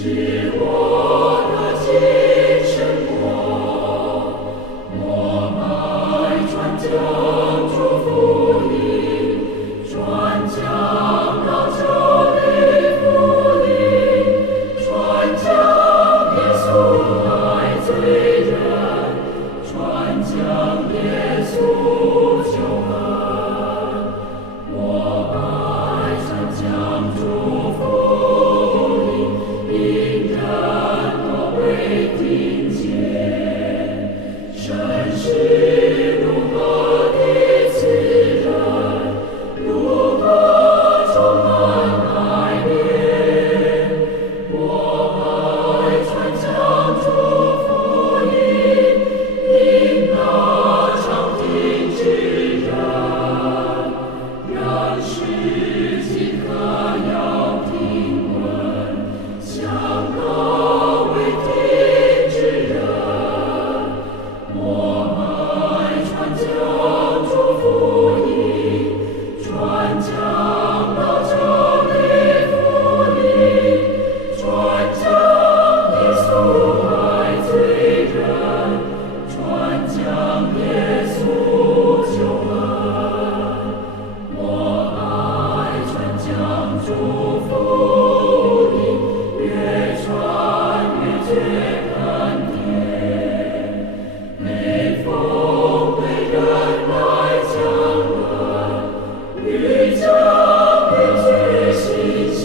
是我的精神国，我爱传讲主福音，传讲到这里福音，传讲耶稣爱罪人，传讲耶稣救恩，我爱传讲主福音。令人都会听见，神是如何的慈人，如何充满爱怜。我爱传讲主福音，因那常听之人，人是饥渴要听闻。像那未听之人，我爱传讲主福音，传讲到这里福音，传讲耶稣爱罪人，传讲耶稣救恩，我爱传讲主福音。越传越觉甘甜，每逢对人来讲论，愈讲愈觉新鲜。